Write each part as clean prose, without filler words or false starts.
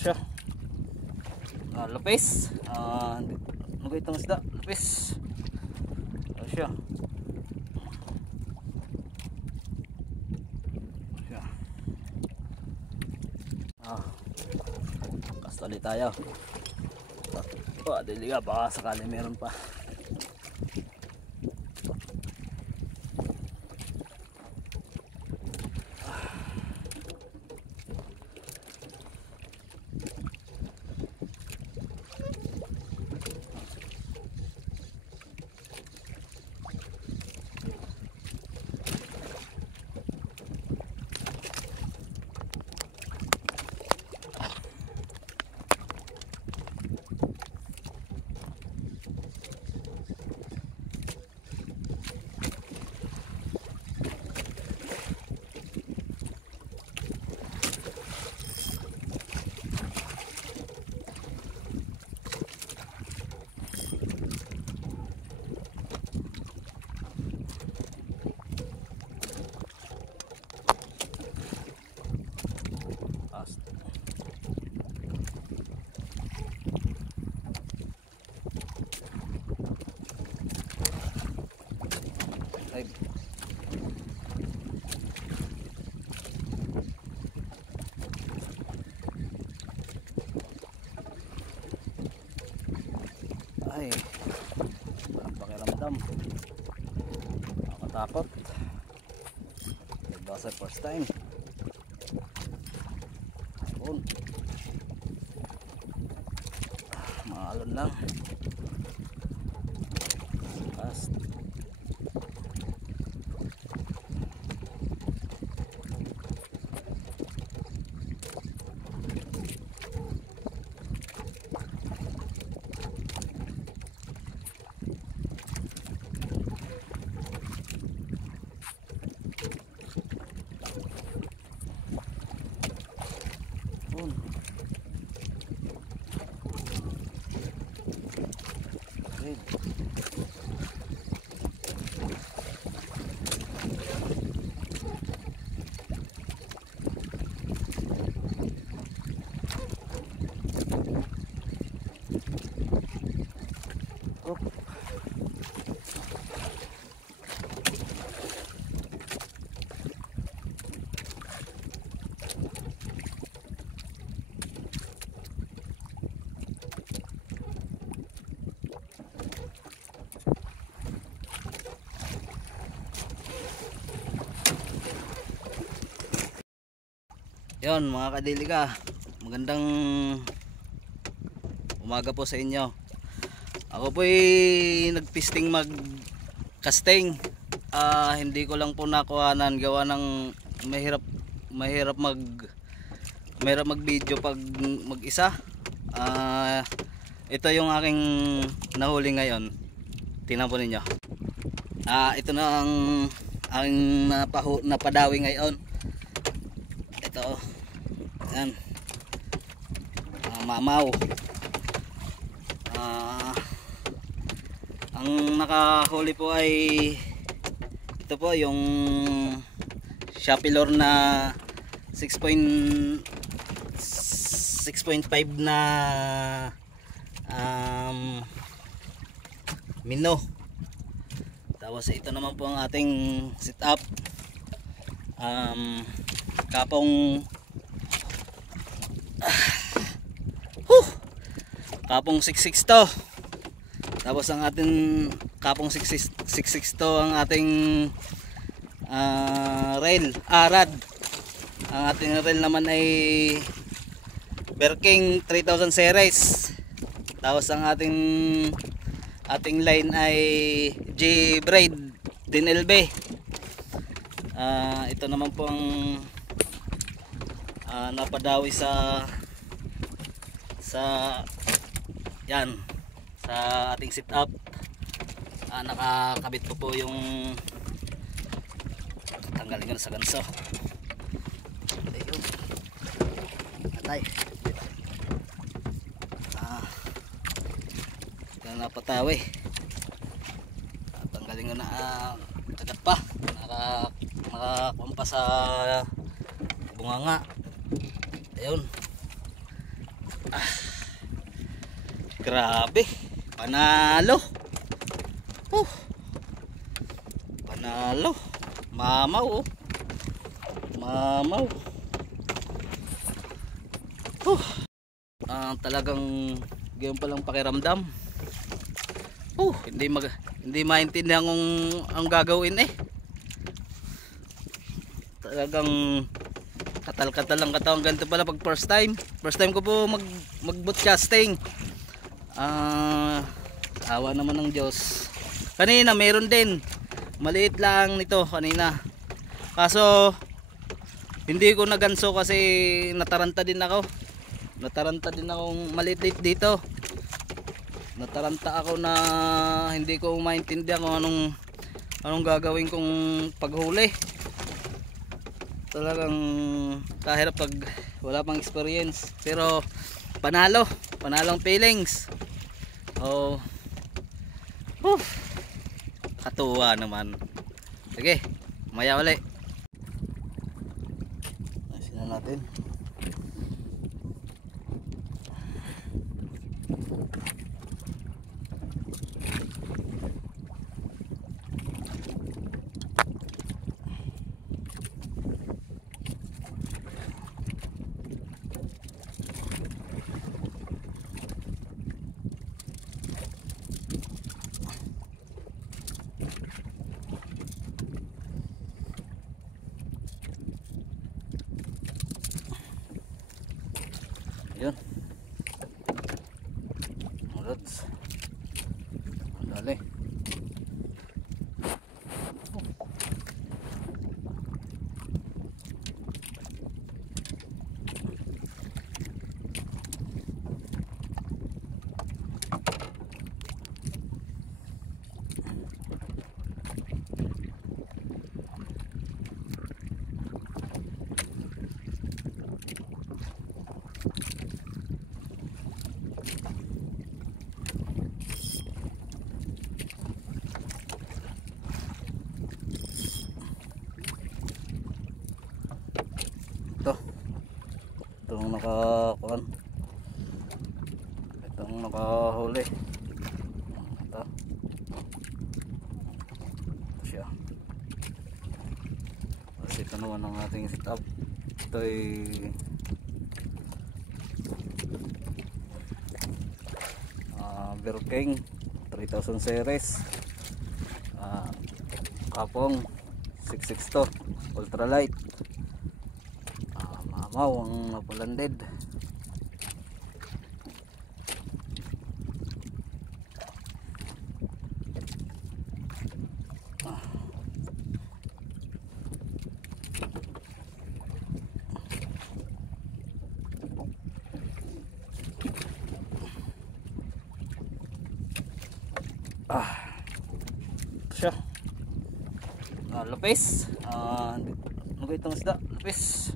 Siya. Lupis. Ano ko itong isda? Lupis. Siya. Siya. Kasta ulit tayo. Diliga, baka sakali meron pa. Ay, parang pakiramdam nakakatakot. Diba sa first time ayun, maalon lang fast. Yon mga kadiliga, magandang umaga po sa inyo. Ako po ay nagpisting mag-casting. Hindi ko lang po nakuhanan gawa ng mahirap mag-video pag mag-isa. Ito yung aking nahuli ngayon. Tingnan po ninyo. Ito na ang aking napadawi ngayon. Ito. Yan. Mamaw. Ang nakahuli po ay ito po yung Shopee lure na 6.5 na minnow. Tapos ito naman po ang ating setup. Kapong 66 to. Tapos ang ating kapong 66 to ang ating rad. Ang ating reel naman ay Berking 3000 series. Tapos ang ating line ay G-Braid 10LB. Ito naman po ang napadawi sa yan sa ating setup. Nakakabit po yung tanggalin ko na sa ganso. Ayun. Atay. Yan napatawi. Tanggalin ko na kagat pa. Nakakuha pa sa bunganga. Ayun. Grabe. Panalo. Panalo. Mamaw oh. Mamaw. Talagang ganyan palang pakiramdam. Hindi maintindihan kung ang gagawin eh. Talagang katal-katal lang katawan. Ganito pala pag first time. First time ko po mag-boot casting. Awa naman ng Diyos. Kanina meron din. Maliit lang nito kanina. Kaso hindi ko naganso kasi nataranta din ako. Nataranta din akong maliit-liit dito. Nataranta ako na hindi ko maintindihan kung anong gagawin kong paghuli. Talagang kahirap pag wala pang experience. Pero panalong feelings. Katuwa naman. Sige, maya ulit. Ayusin na natin. Yun. Lods. Dali. Itong nakakuan, itong nakahuli. Ito siya. Kasi ito naman ang ating setup. Ito ay Berking 3000 series, Kapong 662 ultralight. Mamaw ang napulanded. Siya. Lupis. Ano ko itong isda? Lupis.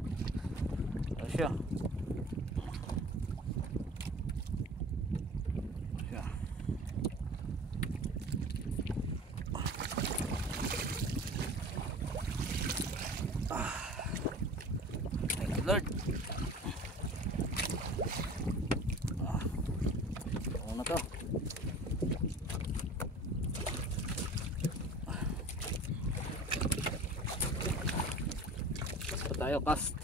Siya. Siya. Thank you Lord. Ano na to? Tayo cast.